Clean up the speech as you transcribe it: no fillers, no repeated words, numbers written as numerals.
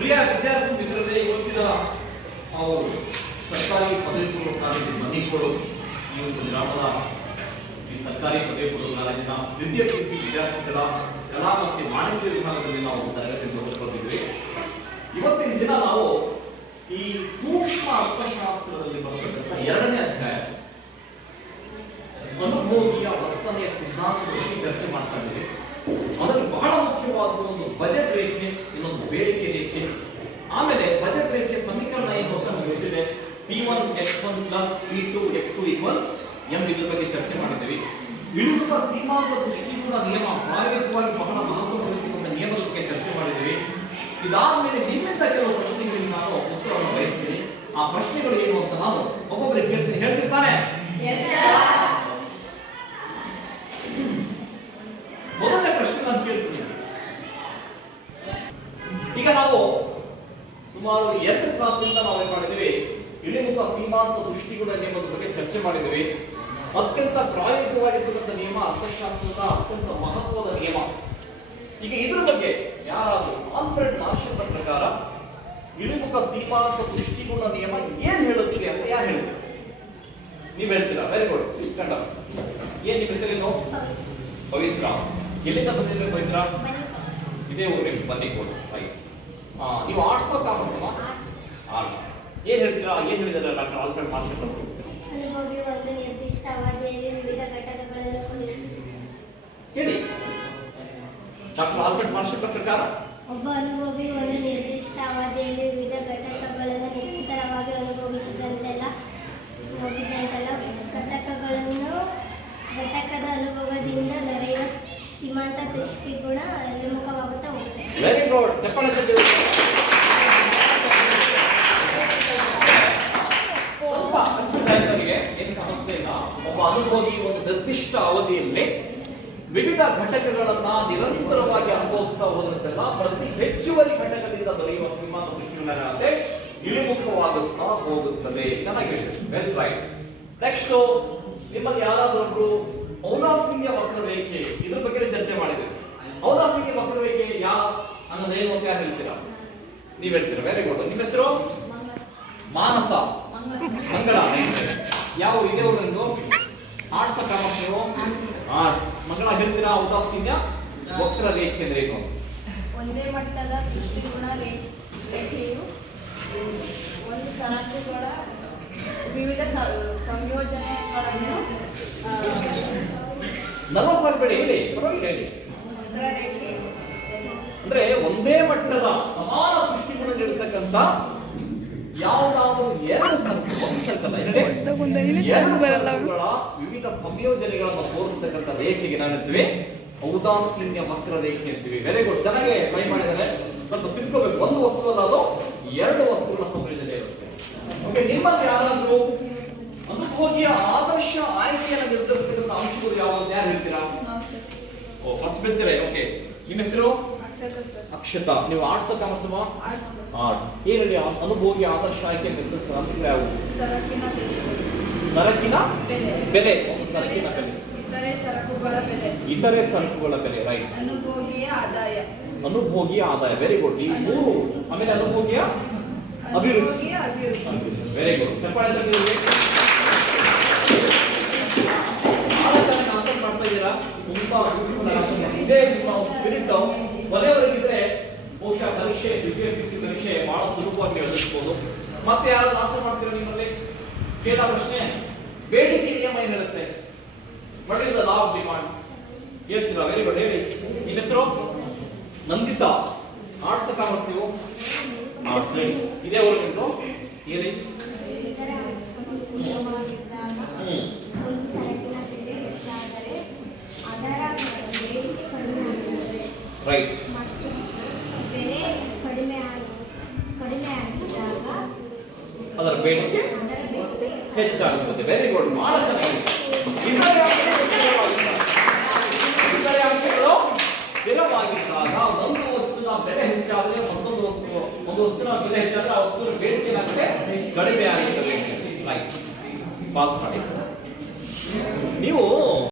ಪ್ರಿಯ ವಿದ್ಯಾರ್ಥಿ ಮಿತ್ರರೇ, ಇವತ್ತಿನ ಸರ್ಕಾರಿ ಪದವಿ ಪೂರ್ವ ಕಾಲೇಜಿನ ಮನಿಕೋಡು ಈ ಒಂದು ಗ್ರಾಮದ ಈ ಸರ್ಕಾರಿ ಪದವಿ ಪೂರ್ವ ಕಾಲೇಜಿನ ದ್ವಿತೀಯ ಪಿಯುಸಿ ವಿದ್ಯಾರ್ಥಿಗಳ ಕಲಾ ಮತ್ತು ವಾಣಿಜ್ಯ ವಿಭಾಗದಲ್ಲಿ ನಾವು ತರಗತಿ ನಡೆಸಿಕೊಂಡಿದ್ವಿ. ಇವತ್ತಿನ ದಿನ ನಾವು ಈ ಸೂಕ್ಷ್ಮ ಅರ್ಥಶಾಸ್ತ್ರದಲ್ಲಿ ಬರ್ತಕ್ಕಂಥ 2ನೇ ಅಧ್ಯಾಯ ಅನುಭೋಗಿಯ ವರ್ತನೆಯ ಸಿದ್ಧಾಂತದ ಬಗ್ಗೆ ಚರ್ಚೆ ಮಾಡ್ತಾ ಇದ್ದೀವಿ. ಅದರಲ್ಲಿ ಬಹಳ ಮುಖ್ಯವಾದ ಒಂದು ಬಜೆಟ್ ರೇಖೆ, ಇನ್ನೊಂದು ಬೇಡಿಕೆ ರೇಖೆ, ಆಮೇಲೆ ಬಜೆಟ್ ರೇಖೆ ಸಮೀಕರಣ ಏನು ಅಂತ ನಮಗೆ ಗೊತ್ತಿದೆ. P1 x1 P2 x2 m ಇದ್ರ ಬಗ್ಗೆ ಚರ್ಚೆ ಮಾಡಿದ್ದೀವಿ. ಇಳಿಯುವ ಸೀಮಾಂತ ದೃಷ್ಟಿಕೋನ ನಿಯಮ ಪ್ರಾಯೋಗಿಕವಾಗಿ ಬಹಳ ಮಹತ್ವಪೂರ್ಣ ನಿಯಮದ ಬಗ್ಗೆ ಚರ್ಚೆ ಮಾಡಿದ್ದೀವಿ. ಇದಾದ್ಮೇಲೆ ನಿಮ್ಮಿಂದ ಕೆಲವು ಪ್ರಶ್ನೆಗಳಿಗೆ ನಾನು ಉತ್ತರವನ್ನು ಬಯಸ್ತೀನಿ. ಆ ಪ್ರಶ್ನೆಗಳು ಏನು ಅಂತ ನಾನು ಒಬ್ಬೊಬ್ಬರಿಗೆ ಕೇಳ್ತೀನಿ. ಹೇಳ್ತಿರ್ತಾನೆ ಮೊದಲನೇ ಪ್ರಶ್ನೆ ನಾನು ಕೇಳ್ತೀನಿ. ಈಗ ನಾವು ಸುಮಾರು 8ನೇ ಕ್ಲಾಸಿಂದ ನಾವು ಏನ್ ಮಾಡಿದ್ವಿ, ಇಳಿಮುಖ ಸೀಮಾಂತ ದೃಷ್ಟಿಕೋನ ನಿಯಮದ ಬಗ್ಗೆ ಚರ್ಚೆ ಮಾಡಿದ್ವಿ. ಅತ್ಯಂತ ಪ್ರಾಯೋಗಿಕವಾಗಿರ್ತಕ್ಕಂಥ ನಿಯಮ, ಅರ್ಥಶಾಸ್ತ್ರದ ಅತ್ಯಂತ ಮಹತ್ವದ ನಿಯಮ. ಈಗ ಇದ್ರ ಬಗ್ಗೆ ಯಾರಾದ್ರೂ ಆಲ್ಫ್ರೆಡ್ ಮಾರ್ಷಲ್ ಪ್ರಕಾರ ಇಳಿಮುಖ ಸೀಮಾಂತ ದೃಷ್ಟಿಕೋನ ನಿಯಮ ಏನ್ ಹೇಳುತ್ತೆ ಅಂತ ಯಾರು ಹೇಳ್ತೀರಾ? ನೀವ್ ಹೇಳ್ತೀರಾ? Very good. ಸಿಕ್ಸ್ಕಂಡ ಏನ್ ನಿಮ್ಮ ಹೆಸರೇನು? ಪವಿತ್ರ. ಎಲ್ಲಿಂದ ಬಂದಿದ್ರೆ ಪವಿತ್ರ? ಇದೇ ಊರಿಗೆ ಬನ್ನಿಕೋಡು. ರೈಟ್. ನೀವು ಆರ್ಟ್ಸ್ ಕಾಮರ್ಸ್? ಆರ್ಟ್ಸ್. ಏನ್ ಹೇಳ್ತೀರಾ? ಏನ್ ಹೇಳಿದಾರೆ ಡಾಕ್ಟರ್ ಆಲ್ಫ್ರೆಡ್ ಮಾರ್ಷಲ್ ಅವರು? ಅನುಭವಿ ಒಂದು ನಿರ್ದಿಷ್ಟ ಅವಧಿಯಲ್ಲಿ ವಿವಿಧ ಘಟಕಗಳನ್ನು ಹೇಳಿ. ಡಾಕ್ಟರ್ ಆಲ್ಫ್ರೆಡ್ ಮಾರ್ಷಲ್ ಪ್ರಕಾರ ಒಬ್ಬ ಅನುಭವಿ ಒಂದು ನಿರ್ದಿಷ್ಟ ಅವಧಿಯಲ್ಲಿ ವಿವಿಧ ಘಟಕಗಳನ್ನು ನಿರಂತರವಾಗಿ ಅನುಭವಿಸಿದಂತೆಲ್ಲ ಘಟಕದ ಅನುಭವದಿಂದ ದೊರೆಯುವ ಸೀಮಾಂತ ದೃಷ್ಟಿಗುಣ ವಿಮುಖವಾಗುತ್ತಾ ಹೋಗುತ್ತೆ. Very good. ಚಪ್ಪಾಳೆ ತಟ್ಟಿ. ಏನು ಸಮಸ್ಯೆ ಇಲ್ಲ. ಒಬ್ಬ ಅನುಭವಿ ಒಂದು ನಿರ್ದಿಷ್ಟ ಅವಧಿಯಲ್ಲಿ ವಿವಿಧ ಘಟಕಗಳನ್ನ ನಿರಂತರವಾಗಿ ಅನುಭವಿಸ್ತಾ ಹೋದಂತೆಲ್ಲ ಪ್ರತಿ ಹೆಚ್ಚುವರಿ ಘಟಕದಿಂದ ದೊರೆಯುವ ಸೀಮಾಂತ ದೃಷ್ಟಿಗುಣ ಇಳಿಮುಖವಾಗುತ್ತಾ ಹೋಗುತ್ತದೆ. ಚೆನ್ನಾಗಿ ಹೇಳಿದೆ. Very right. ನೆಕ್ಸ್ಟ್, ನಿಮ್ಮಲ್ಲಿ ಯಾರಾದ್ರೂ ಔದಾಸೀನ್ಯ ವಕ್ರರೇಖೆ ಇದ್ರ ಬಗ್ಗೆ ಚರ್ಚೆ ಮಾಡಿದ್ವಿ. ಔದಾಸೀನ್ಯ ವಕ್ರರೇಖೆ ಅನ್ನೋದೇನು ಅಂತ ಯಾರು ಹೇಳ್ತೀರಾ? ನೀವ್ ಹೇಳ್ತೀರಾ? Very good. ನಿಮ್ಮ ಹೆಸರು? ಮಾನಸ. ಮಂಗಳ. ಯಾವ ಇದೆ ಒಂದು ಆರ್ಟ್ಸ್ ಕಾಮರ್ಸ್? ನೀವು ಆರ್ಟ್ಸ್. ಮಂಗಳ ಹೇಳ್ತೀರಾ ಔದಾಸೀನ್ಯ ವಕ್ರರೇಖೆ ಅಂದ್ರೆ ಏನು? ಒಂದೇ ಮಟ್ಟದ ದೃಷ್ಟಿಗುಣ ರೇಖೆಯು ಒಂದು ಸರಕುಗಳ ವಿವಿಧ ಸಂಯೋಜನೆಗಳನ್ನು ನರ್ವಸಾಗಬೇಡಿ, ಹೇಳಿ. ಪರವಾಗಿಲ್ಲ, ಹೇಳಿ. ವಕ್ರರೇಖೆ ಅಂದ್ರೆ ಒಂದೇ ಮಟ್ಟದ ಸಮಾನ ದೃಷ್ಟಿಕೋನ ನೀಡತಕ್ಕಂತ ಯಾವುದಾದ್ರೂ ಎರಡು ಸರಕುಗಳ ವಿವಿಧ ಸಂಯೋಜನೆಗಳನ್ನು ತೋರಿಸ್ತಕ್ಕಂಥ ರೇಖೆಗೆ ನಾನಿರ್ತೀವಿ ಔದಾಸೀನ್ಯ ವಕ್ರರೇಖೆ ಅಂತೀವಿ. Very good. ಚೆನ್ನಾಗಿ ಟ್ರೈ ಮಾಡಿದರೆ ಸ್ವಲ್ಪ ತಿಳ್ಕೋಬೇಕು. ಒಂದು ವಸ್ತು ಅಲ್ಲ, ಅದು ಎರಡು ವಸ್ತುಗಳ ಸಂಯೋಜನೆ ಇರುತ್ತೆ. ಓಕೆ. ನಿಮ್ಮಲ್ಲಿ ಯಾರಾದ್ರೂ ಅನುಭೋಗಿಯ ಆದರ್ಶ ಆಯ್ಕೆಯನ್ನು ನಿರ್ಧರಿಸತಕ್ಕಂಥ ಅಂಶಗಳು ಯಾವುದು ಯಾರು ಹೇಳ್ತೀರಾ? ಓ, ಫಸ್ಟ್ ಬೆಂಚರೇ. ಓಕೆ. ನಿಮ್ಮ ಹೆಸರು? ಅಕ್ಷತಾ. ನೀವು ಆರ್ಟ್ಸ್ ಕಾಮರ್ಸ್? ಆರ್ಟ್ಸ್. ಏನ್ ಹೇಳಿ, ಅನುಭೋಗಿ ಆದರ್ಶ ಆಯ್ಕೆ ನಿರ್ಧರಿಸಿದ ಅಂಶಗಳು ಯಾವುವು? ಸರಕಿನ ಬೆಲೆ. ಒಂದು ಸರಕಿನ ಬೆಲೆ. ಇತರೆ ಸರಕುಗಳ ಬೆಲೆ. ರೈಟ್. ಅನುಭೋಗಿಯ ಆದಾಯ. Very good. ಈ ಮೂರು. ಆಮೇಲೆ ಅನುಭೋಗಿಯ ಅಭಿರುಚಿ. Very good. ಚಪ್ಪಾಳೆ ತಟ್ಟಿದ್ದೀರಿ. ಆನ್ಸರ್ ಮಾಡ್ತಾ ಇದ್ದೀರಾ? ತುಂಬಾ ಇದೇ ನಿಮ್ಮ ಸ್ಪಿರಿಟ್. ಮನೆಯವರಿಗಿದ್ರೆ ಬಹುಶಃ ಪರೀಕ್ಷೆ, ದ್ವಿತೀಯ ಪಿಯುಸಿ ಪರೀಕ್ಷೆ ಬಹಳ ಸುಲಭವಾಗಿ ಎದುರಿಸಬಹುದು. ಮತ್ತೆ ಯಾರಾದ್ರೂ ಆನ್ಸರ್ ಮಾಡ್ತೀರಾ? ನಿಮ್ಮಲ್ಲಿ ಕೇಳ ಪ್ರಶ್ನೆ, ಬೇಡಿಕೆ ನಿಯಮ ಏನ್ ಹೇಳುತ್ತೆ? What is the law of demand? ಹೇಳ್ತೀರಾ? Very good. ಹೇಳಿ. ನಿಮ್ಮ ಹೆಸರು? ನಂದಿತಾ. Arts commerce? ನೀವು ಆರ್ಟ್ಸ್. ಇದೇ ಊರು ನಿಮ್ದು? ಹೇಳಿ. ಒಂದು ಸರಕಿನ ಬೆಲೆ ಹೆಚ್ಚಾದರೆ ಅದರ ಬೇಡಿಕೆ ಕಡಿಮೆ ಆಗುತ್ತದೆ. ರೈಟ್. ಮತ್ತು ಬೆಲೆ ಕಡಿಮೆ ಆಗಿದ್ದಾಗ ಅದರ ಬೇಡಿಕೆ ಹೆಚ್ಚಾಗುತ್ತದೆ. Very good. ಬಹಳ ಚೆನ್ನಾಗಿದೆ. ಇತರೆ ಅಂಶಗಳು ಸ್ಥಿರವಾಗಿದ್ದಾಗ ಒಂದು ವಸ್ತುವಿನ ಬೆಲೆ ಹೆಚ್ಚಾದರೆ ಒಂದು ವಸ್ತುವಿನ ಬೆಲೆ ಹೆಚ್ಚಾದ್ರೆ ಆ ವಸ್ತುವಿನ ಬೇಡಿಕೆ ಏನಾಗುತ್ತೆ? ಕಡಿಮೆ ಆಗುತ್ತದೆ. ರೈಟ್. ಪಾಸ್ ಮಾಡಿ ನೀವು.